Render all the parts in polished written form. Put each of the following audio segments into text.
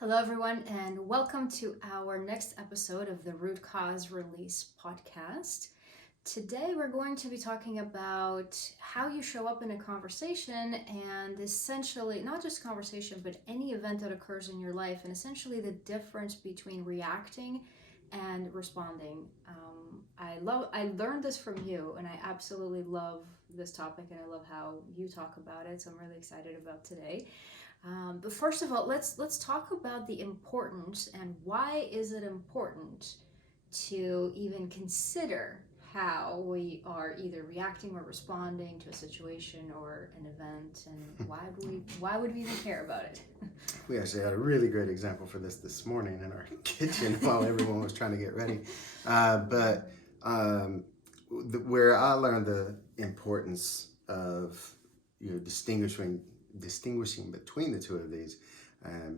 Hello, everyone, and welcome to our next episode of the Root Cause Release podcast. Today, we're going to be talking about how you show up in a conversation and essentially, not just conversation, but any event that occurs in your life, and essentially the difference between reacting and responding. I learned this from you, and I absolutely love this topic, and I love how you talk about it. So I'm really excited about today. But first of all, let's talk about the importance and why is it important to even consider how we are either reacting or responding to a situation or an event, and why would we even care about it? We actually had a really great example for this morning in our kitchen while everyone was trying to get ready. But where I learned the importance of distinguishing between the two of these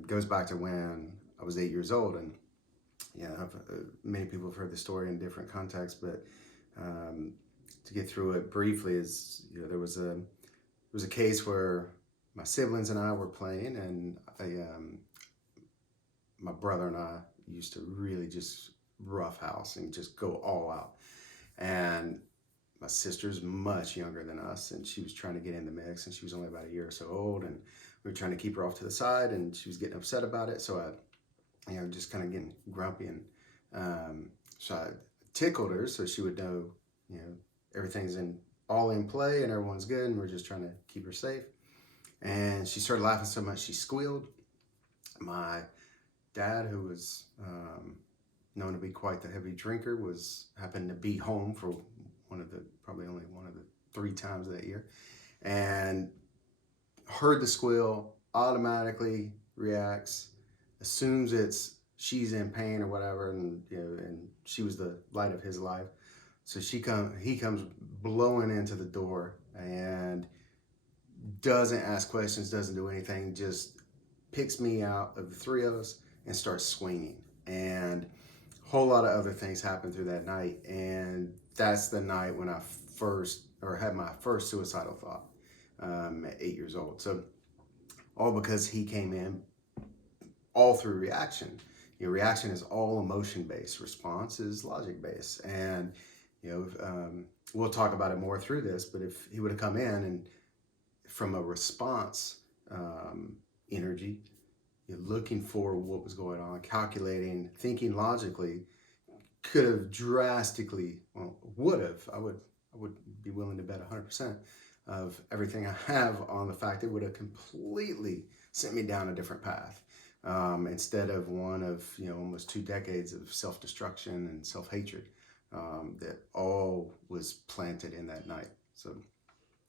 goes back to when I was 8 years old, and many people have heard the story in different contexts, but to get through it briefly, there was a case where my siblings and I were playing, and my brother and I used to really just roughhouse and just go all out. And my sister's much younger than us, and she was trying to get in the mix, and she was only about a year or so old, and we were trying to keep her off to the side, and she was getting upset about it. So just kind of getting grumpy, and so I tickled her so she would know, everything's all in play and everyone's good, and we're just trying to keep her safe. And she started laughing so much she squealed. My dad, who was known to be quite the heavy drinker, happened to be home for probably only one of the 3 times that year, and heard the squeal, automatically reacts, assumes she's in pain or whatever, and she was the light of his life. So he comes blowing into the door and doesn't ask questions, doesn't do anything, just picks me out of the three of us and starts swinging. And a whole lot of other things happened through that night. And that's the night when I had my first suicidal thought at 8 years old. So all because he came in all through reaction. Reaction is all emotion based. Response is logic based. And we'll talk about it more through this. But if he would have come in and from a response energy, looking for what was going on, calculating, thinking logically, could have drastically, I would be willing to bet 100% of everything I have on the fact it would have completely sent me down a different path. Instead of one of almost 2 decades of self-destruction and self-hatred that all was planted in that night. So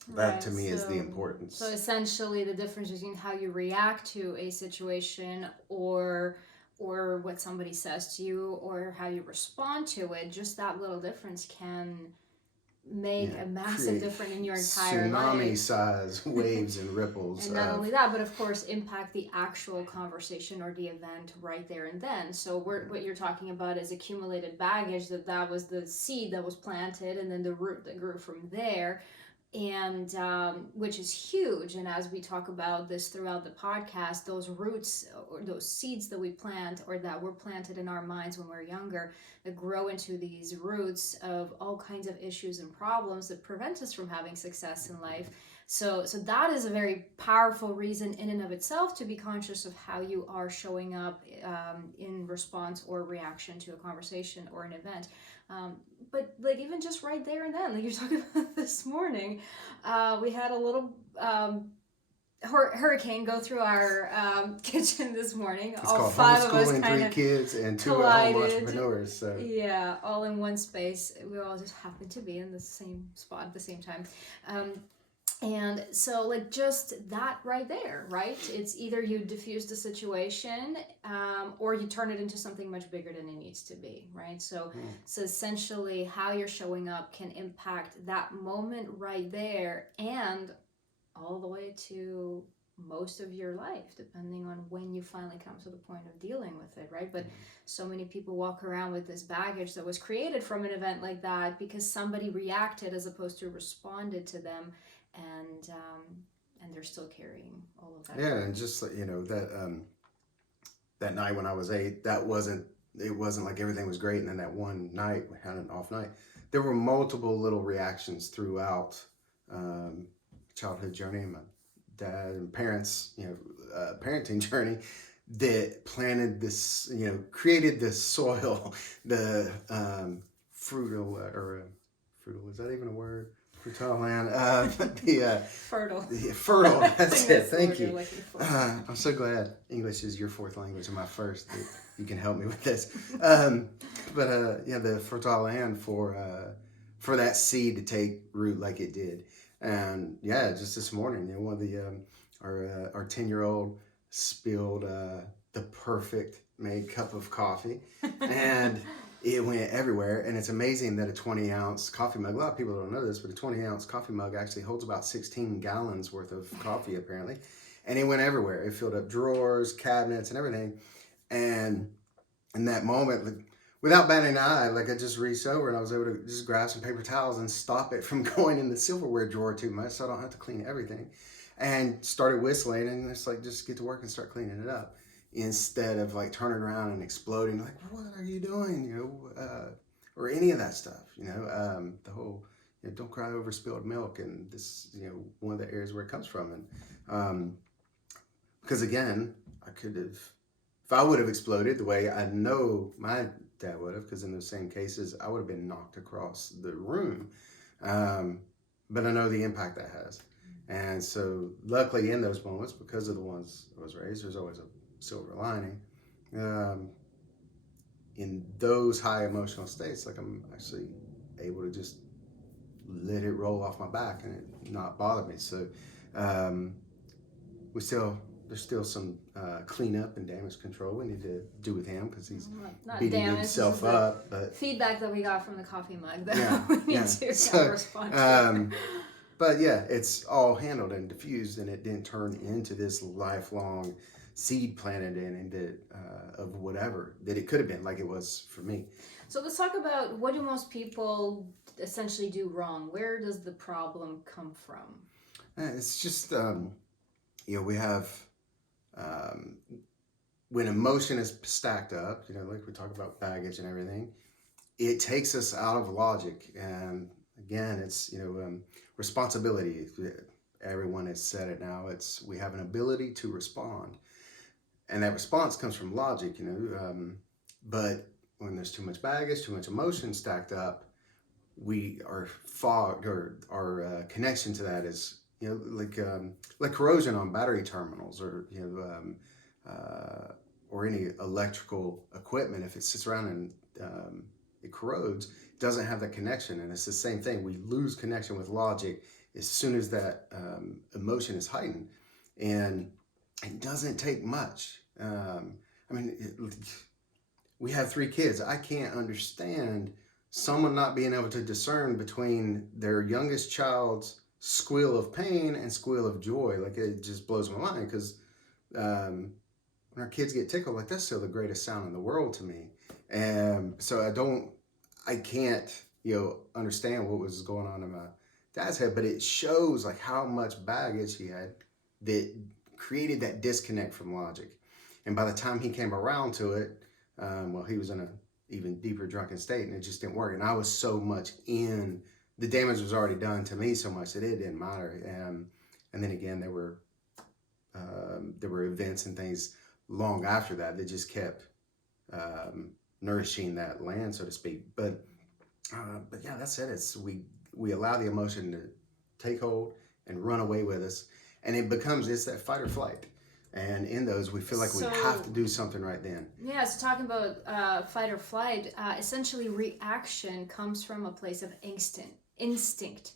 that to me is the importance. So essentially, the difference between how you react to a situation or what somebody says to you or how you respond to it, just that little difference can make a massive difference in your entire life. Tsunami-size waves and ripples. And not only that, but of course impact the actual conversation or the event right there and then. So what you're talking about is accumulated baggage, that was the seed that was planted and then the root that grew from there, and which is huge. And as we talk about this throughout the podcast, those roots or those seeds that we plant or that were planted in our minds when we're younger, that grow into these roots of all kinds of issues and problems that prevent us from having success in life. So that is a very powerful reason in and of itself to be conscious of how you are showing up in response or reaction to a conversation or an event. But like even just right there and then, like you're talking about this morning, we had a little hurricane go through our kitchen this morning. It's all called homeschooling 3 kids and 2 home entrepreneurs. So yeah, all in one space. We all just happened to be in the same spot at the same time. And so, like, just that right there, right? It's either you diffuse the situation or you turn it into something much bigger than it needs to be, right? So essentially, how you're showing up can impact that moment right there and all the way to most of your life, depending on when you finally come to the point of dealing with it, right? But so many people walk around with this baggage that was created from an event like that because somebody reacted as opposed to responded to them. And they're still carrying all of that. Yeah, and just that that night when I was 8, it wasn't like everything was great. And then that one night we had an off night. There were multiple little reactions throughout um, childhood journey, and my dad and parents, parenting journey that planted this, created the soil, the fruitful or fruitful, is that even a word? Fertile land. Fertile. The fertile. That's it. Thank you. For. I'm so glad English is your fourth language and my first. That you can help me with this. The fertile land for that seed to take root like it did. And yeah, just this morning, one of the our 10-year-old spilled the perfect made cup of coffee, and it went everywhere. And it's amazing that a 20-ounce coffee mug, a lot of people don't know this, but a 20-ounce coffee mug actually holds about 16 gallons worth of coffee, apparently. And it went everywhere. It filled up drawers, cabinets, and everything. And in that moment, like, without batting an eye, like I just reached over and I was able to just grab some paper towels and stop it from going in the silverware drawer too much, so I don't have to clean everything. And started whistling, and it's like, just get to work and start cleaning it up, instead of like turning around and exploding like, what are you doing, or any of that stuff, the whole, don't cry over spilled milk. And this, one of the areas where it comes from. And because again, I could have, if I would have exploded the way I know my dad would have, because in those same cases I would have been knocked across the room, but I know the impact that has. And so luckily in those moments, because of the ones I was raised, there's always a silver lining. In those high emotional states, like, I'm actually able to just let it roll off my back and it not bother me. So there's still some cleanup and damage control we need to do with him, because he's not beating damage, himself up. But feedback that we got from the coffee mug that yeah, we need to respond to. But yeah, it's all handled and diffused, and it didn't turn into this lifelong seed planted into of whatever that it could have been, like it was for me. So let's talk about, what do most people essentially do wrong? Where does the problem come from? It's just we have when emotion is stacked up, like we talk about baggage and everything, it takes us out of logic. And again, it's responsibility. Everyone has said it now. We have an ability to respond, and that response comes from logic. But when there's too much baggage, too much emotion stacked up, we are fogged, or our connection to that is like corrosion on battery terminals, or or any electrical equipment. If it sits around and it corrodes, it doesn't have that connection. And it's the same thing. We lose connection with logic as soon as that emotion is heightened. And it doesn't take much. We have 3 kids. I can't understand someone not being able to discern between their youngest child's squeal of pain and squeal of joy. Like, it just blows my mind, because when our kids get tickled, like, that's still the greatest sound in the world to me. And so I can't understand what was going on in my dad's head, but it shows like how much baggage he had that created that disconnect from logic. And by the time he came around to it, he was in a even deeper drunken state, and it just didn't work. And I was so much in the damage was already done to me so much that it didn't matter. And then again, there were events and things long after that just kept nourishing that land, so to speak. But yeah, that's it. We allow the emotion to take hold and run away with us, and it's that fight or flight. And in those, we feel like we have to do something right then. Yeah, so talking about fight or flight, essentially reaction comes from a place of instinct.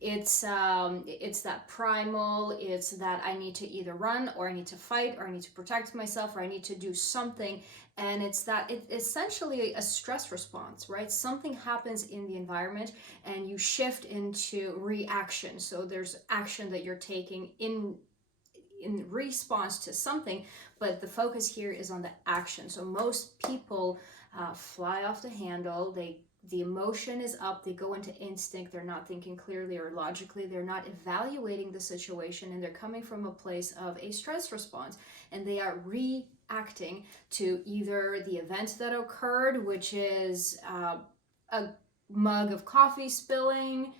It's that primal, it's that I need to either run, or I need to fight, or I need to protect myself, or I need to do something. And it's essentially a stress response, right? Something happens in the environment and you shift into reaction. So there's action that you're taking in response to something, but the focus here is on the action. So most people fly off the handle. The emotion is up, they go into instinct, they're not thinking clearly or logically, they're not evaluating the situation, and they're coming from a place of a stress response, and they are reacting. reacting to either the event that occurred, which is a mug of coffee spilling,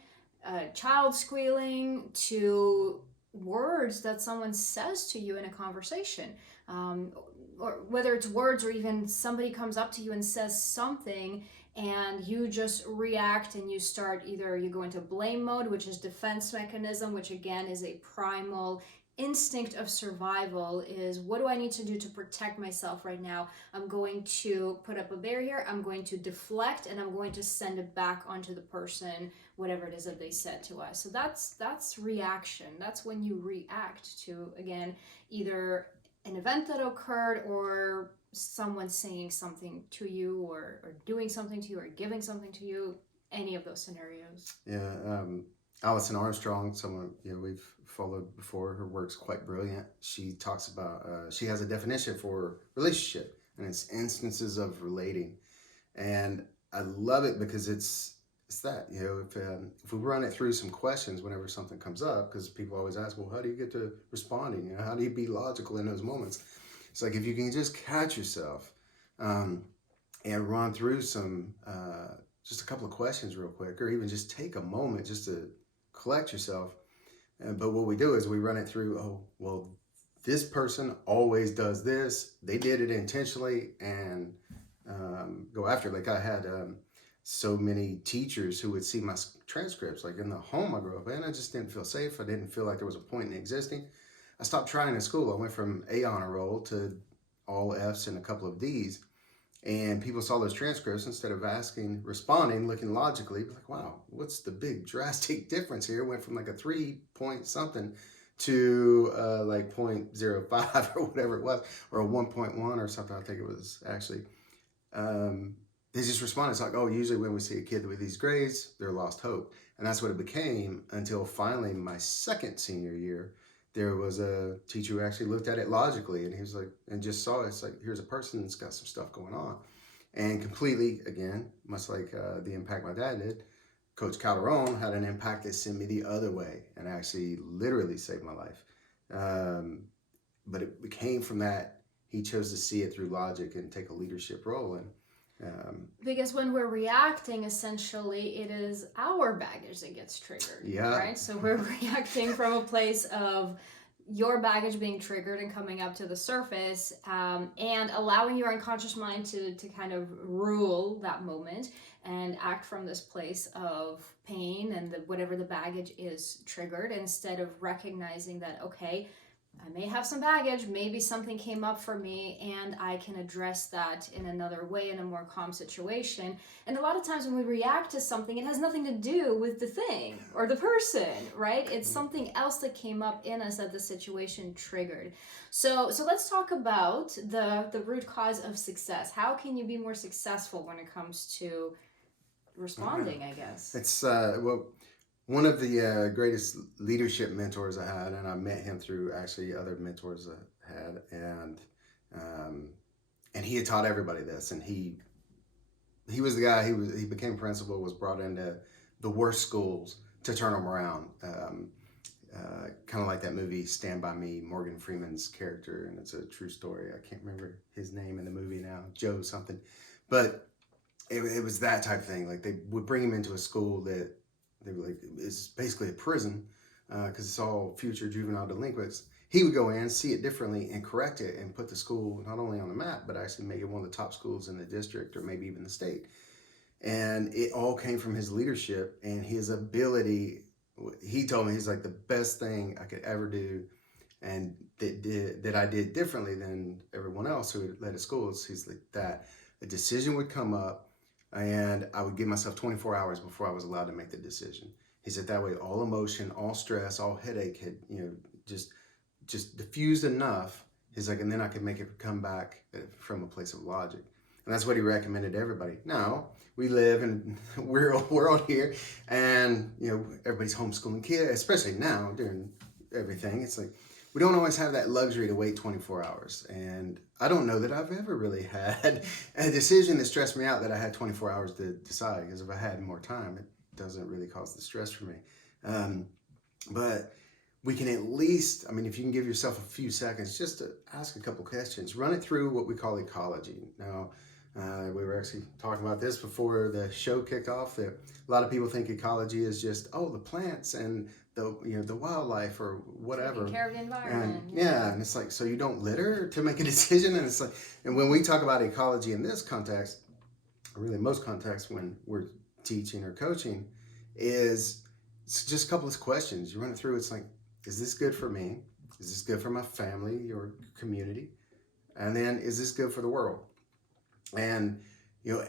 a child squealing, to words that someone says to you in a conversation. Or whether it's words or even somebody comes up to you and says something and you just react and you start, either you go into blame mode, which is defense mechanism, which again is a primal instinct of survival, is what do I need to do to protect myself right now? I'm going to put up a barrier, I'm going to deflect, and I'm going to send it back onto the person, whatever it is that they said to us. So that's reaction. That's when you react to, again, either an event that occurred or someone saying something to you, or doing something to you, or giving something to you, any of those scenarios. Yeah, Alison Armstrong, someone we've followed before. Her work's quite brilliant. She talks about she has a definition for relationship, and it's instances of relating, and I love it because it's that if we run it through some questions whenever something comes up, because people always ask, well, how do you get to responding? How do you be logical in those moments? It's like if you can just catch yourself and run through some. Just a couple of questions real quick, or even just take a moment just to collect yourself. But what we do is we run it through, oh, well, this person always does this. They did it intentionally, and go after it. Like I had so many teachers who would see my transcripts, like in the home I grew up in. I just didn't feel safe. I didn't feel like there was a point in existing. I stopped trying in school. I went from A honor roll to all F's and a couple of D's. And people saw those transcripts, instead of responding, looking logically, like, wow, what's the big drastic difference here? It went from like a 3 point something to like 0.05 or whatever it was, or a 1.1 or something. I think it was actually. They just responded. It's like, oh, usually when we see a kid with these grades, they're lost hope. And that's what it became until finally my second senior year. There was a teacher who actually looked at it logically, and he was like, and just saw it's like, here's a person that's got some stuff going on. And completely, again, much like the impact my dad did, Coach Calderon had an impact that sent me the other way and actually literally saved my life. But it came from that. He chose to see it through logic and take a leadership role. And because when we're reacting, essentially, it is our baggage that gets triggered. Yeah. Right? So we're reacting from a place of your baggage being triggered and coming up to the surface, and allowing your unconscious mind to kind of rule that moment and act from this place of pain and whatever the baggage is triggered, instead of recognizing that, okay, I may have some baggage, maybe something came up for me, and I can address that in another way, in a more calm situation. And a lot of times when we react to something, it has nothing to do with the thing or the person, right? It's something else that came up in us that the situation triggered. So let's talk about the root cause of success. How can you be more successful when it comes to responding, I guess? It's, well, one of the greatest leadership mentors I had, and I met him through actually other mentors I had, and he had taught everybody this, and he was the guy. He became principal, was brought into the worst schools to turn them around. Kind of like that movie Stand By Me, Morgan Freeman's character, and it's a true story. I can't remember his name in the movie now, Joe something, but it was that type of thing. Like they would bring him into a school that they were like, it's basically a prison because it's all future juvenile delinquents. He would go in, see it differently, and correct it, and put the school not only on the map, but actually make it one of the top schools in the district or maybe even the state. And it all came from his leadership and his ability. He told me, he's like, the best thing I could ever do, and that I did differently than everyone else who had led his schools. He's like, that a decision would come up, and I would give myself 24 hours before I was allowed to make the decision. He said that way all emotion, all stress, all headache had, just diffused enough. He's like, and then I could make it come back from a place of logic. And that's what he recommended to everybody. Now, we live in a weird world here, and everybody's homeschooling kids, especially now during everything. It's like, we don't always have that luxury to wait 24 hours. And I don't know that I've ever really had a decision that stressed me out that I had 24 hours to decide, because if I had more time, it doesn't really cause the stress for me. But we can at least, I mean, if you can give yourself a few seconds just to ask a couple questions, run it through what we call ecology. Now, we were actually talking about this before the show kicked off. That a lot of people think ecology is just, oh, the plants and the wildlife or whatever. Taking care of the And environment. yeah, and it's like, so you don't litter to make a decision. And it's like, and when we talk about ecology in this context, or really most contexts when we're teaching or coaching, is it's just a couple of questions. You run it through. It's like, is this good for me? Is this good for my family or community? And then, is this good for the world? And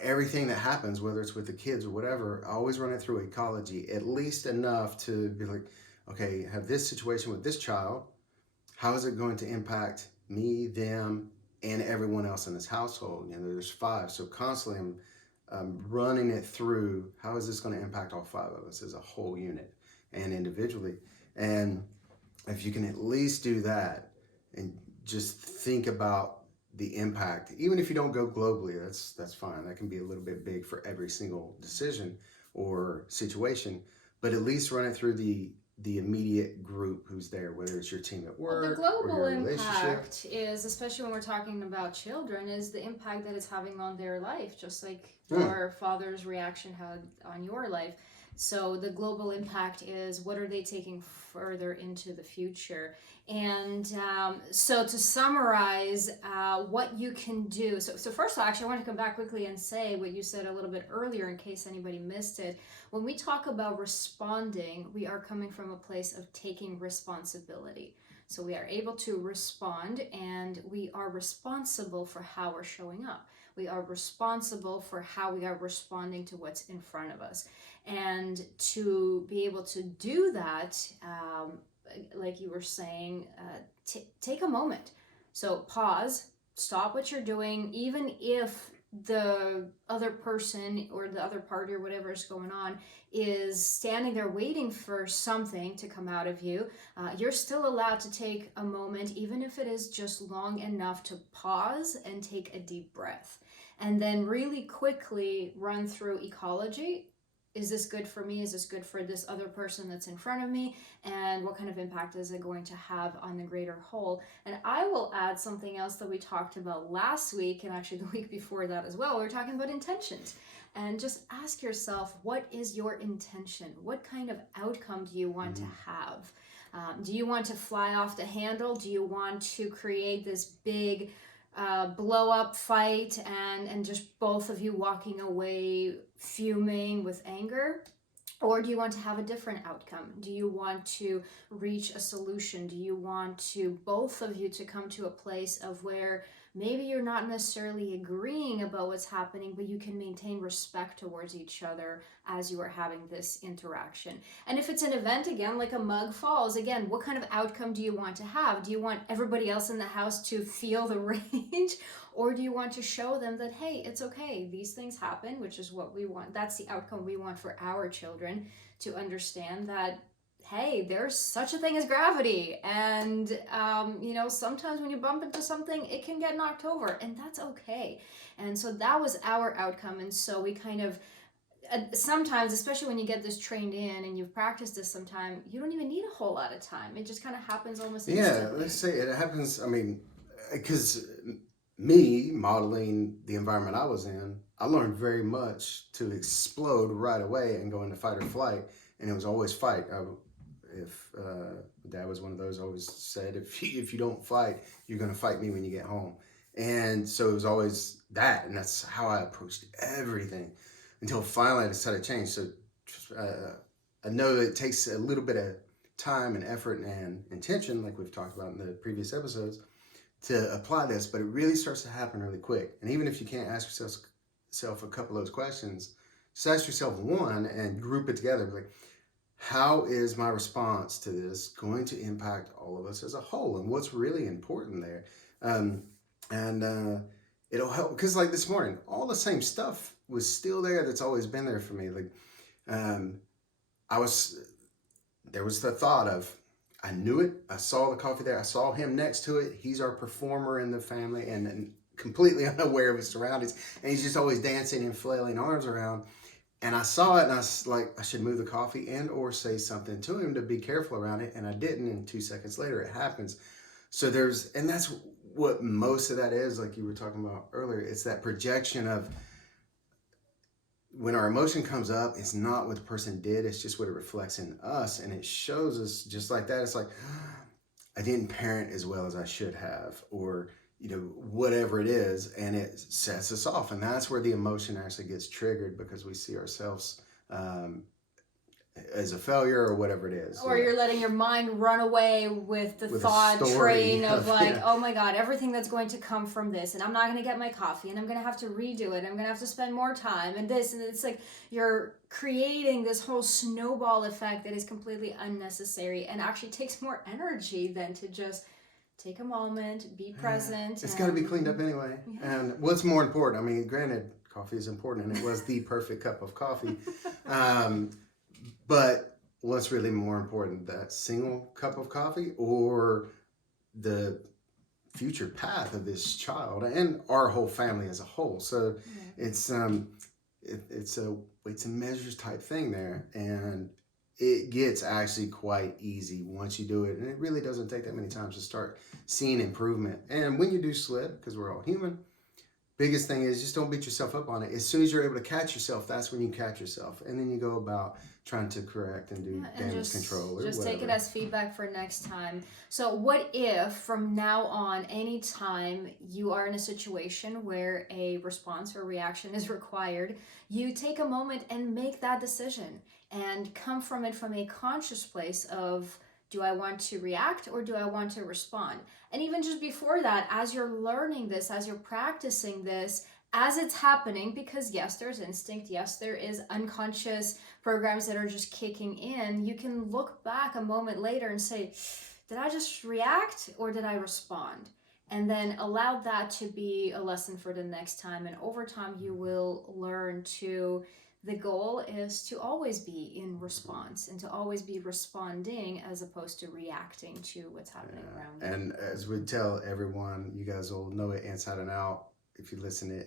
everything that happens, whether it's with the kids or whatever, I always run it through ecology, at least enough to be like, okay, have this situation with this child. How is it going to impact me, them, and everyone else in this household? There's 5, so constantly I'm running it through. How is this going to impact all 5 of us as a whole unit and individually? And if you can at least do that and just think about the impact, even if you don't go globally, that's fine. That can be a little bit big for every single decision or situation, but at least run it through the immediate group who's there, whether it's your team at work, the global or your impact is, especially when we're talking about children, is the impact that it's having on their life, just like your father's reaction had on your life. So the global impact is, what are they taking further into the future? And so to summarize what you can do. So first of all, actually, I want to come back quickly and say what you said a little bit earlier in case anybody missed it. When we talk about responding, we are coming from a place of taking responsibility. So we are able to respond, and we are responsible for how we're showing up. We are responsible for how we are responding to what's in front of us. And to be able to do that, like you were saying, take a moment. So pause, stop what you're doing, even if the other person or the other party or whatever is going on is standing there waiting for something to come out of you. You're still allowed to take a moment, even if it is just long enough to pause and take a deep breath. And then really quickly run through ecology. Is this good for me? Is this good for this other person that's in front of me? And what kind of impact is it going to have on the greater whole? And I will add something else that we talked about last week, and actually the week before that as well. We were talking about intentions. And just ask yourself, what is your intention? What kind of outcome do you want to have? Do you want to fly off the handle? Do you want to create this big blow up fight and just both of you walking away fuming with anger? Or do you want to have a different outcome? Do you want to reach a solution? Do you want to both of you to come to a place of where maybe you're not necessarily agreeing about what's happening, but you can maintain respect towards each other as you are having this interaction? And if it's an event, again, like a mug falls, again, what kind of outcome do you want to have? Do you want everybody else in the house to feel the rage? Or do you want to show them that, hey, it's okay, these things happen, which is what we want. That's the outcome we want for our children, to understand that, hey, there's such a thing as gravity, and sometimes when you bump into something, it can get knocked over, and that's okay. And so that was our outcome. And so we kind of sometimes, especially when you get this trained in and you've practiced this sometime, you don't even need a whole lot of time. It just kind of happens almost instantly. Yeah, let's say it happens. I mean, because me modeling the environment I was in, I learned very much to explode right away and go into fight or flight, and it was always fight. If Dad was one of those, always said, if you don't fight, you're going to fight me when you get home. And so it was always that, and that's how I approached everything until finally I decided to change. So I know that it takes a little bit of time and effort and intention, like we've talked about in the previous episodes, to apply this, but it really starts to happen really quick. And even if you can't ask yourself a couple of those questions, just ask yourself one and group it together. Like, how is my response to this going to impact all of us as a whole? And what's really important there? It'll help, because like this morning, all the same stuff was still there that's always been there for me. Like, there was the thought of, I knew it. I saw the coffee there. I saw him next to it. He's our performer in the family and completely unaware of his surroundings. And he's just always dancing and flailing arms around. And I saw it, and I was like, I should move the coffee and or say something to him to be careful around it. And I didn't. And 2 seconds later, it happens. So and that's what most of that is, like you were talking about earlier. It's that projection of when our emotion comes up, it's not what the person did, it's just what it reflects in us. And it shows us just like that. It's like, I didn't parent as well as I should have, or, whatever it is. And it sets us off. And that's where the emotion actually gets triggered because we see ourselves as a failure or whatever it is. Or you're letting your mind run away with the With thought train of like, yeah. oh my God, everything that's going to come from this, and I'm not going to get my coffee, and I'm going to have to redo it, I'm going to have to spend more time, and this, and it's like you're creating this whole snowball effect that is completely unnecessary and actually takes more energy than to just take a moment, be present. It's got to be cleaned up anyway. Yeah. And what's more important? I mean, granted, coffee is important, and it was the perfect cup of coffee. But what's really more important, that single cup of coffee or the future path of this child and our whole family as a whole? So it's a weights and measures type thing there, and it gets actually quite easy once you do it, and it really doesn't take that many times to start seeing improvement. And when you do slip, because we're all human, biggest thing is just don't beat yourself up on it. As soon as you're able to catch yourself, that's when you catch yourself, and then you go about trying to correct and do damage control or just whatever. Take it as feedback for next time. So what if from now on, anytime you are in a situation where a response or reaction is required, you take a moment and make that decision and come from it from a conscious place of, do I want to react or do I want to respond? And even just before that, as you're learning this, as you're practicing this, as it's happening, because yes, there's instinct, yes, there is unconscious programs that are just kicking in, you can look back a moment later and say, did I just react or did I respond? And then allow that to be a lesson for the next time. And over time, you will learn to, the goal is to always be in response and to always be responding as opposed to reacting to what's happening around you. And as we tell everyone, you guys will know it inside and out if you listen to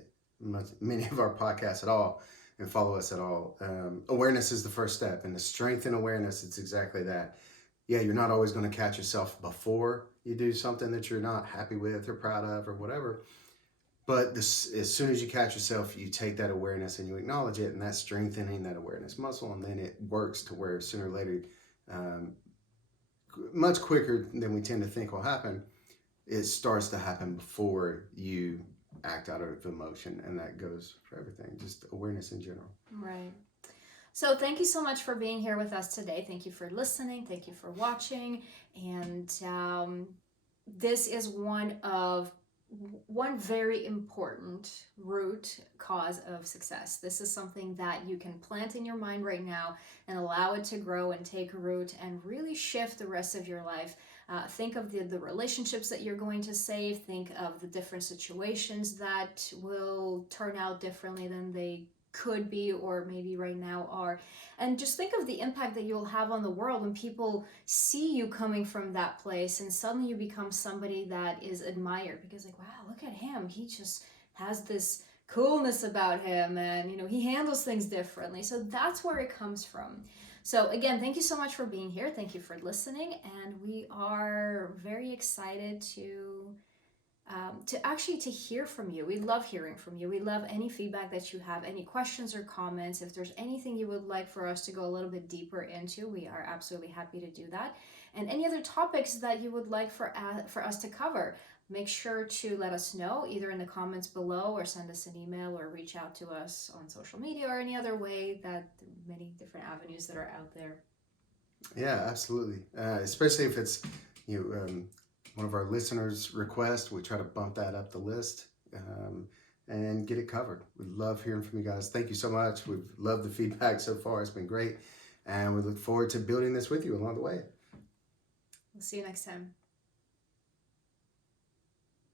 many of our podcasts at all and follow us at all. Awareness is the first step, and the strength in awareness, it's exactly that. Yeah, you're not always going to catch yourself before you do something that you're not happy with or proud of or whatever. But as soon as you catch yourself, you take that awareness and you acknowledge it, and that's strengthening that awareness muscle, and then it works to where sooner or later, much quicker than we tend to think will happen, it starts to happen before you act out of emotion, and that goes for everything, just awareness in general. Right. So thank you so much for being here with us today. Thank you for listening. Thank you for watching. And this is one very important root cause of success. This is something that you can plant in your mind right now and allow it to grow and take root and really shift the rest of your life. Think of the relationships that you're going to save. Think of the different situations that will turn out differently than they could be or maybe right now are. And just think of the impact that you'll have on the world when people see you coming from that place and suddenly you become somebody that is admired because like, wow, look at him. He just has this coolness about him and he handles things differently. So that's where it comes from. So again, thank you so much for being here. Thank you for listening. And we are very excited to hear from you. We love hearing from you. We love any feedback that you have, any questions or comments. If there's anything you would like for us to go a little bit deeper into, we are absolutely happy to do that. And any other topics that you would like for us to cover, make sure to let us know either in the comments below or send us an email or reach out to us on social media or any other way, that many different avenues that are out there. Yeah, absolutely. Especially if it's one of our listeners' requests, we try to bump that up the list and get it covered. We love hearing from you guys. Thank you so much. We've loved the feedback so far. It's been great. And we look forward to building this with you along the way. We'll see you next time.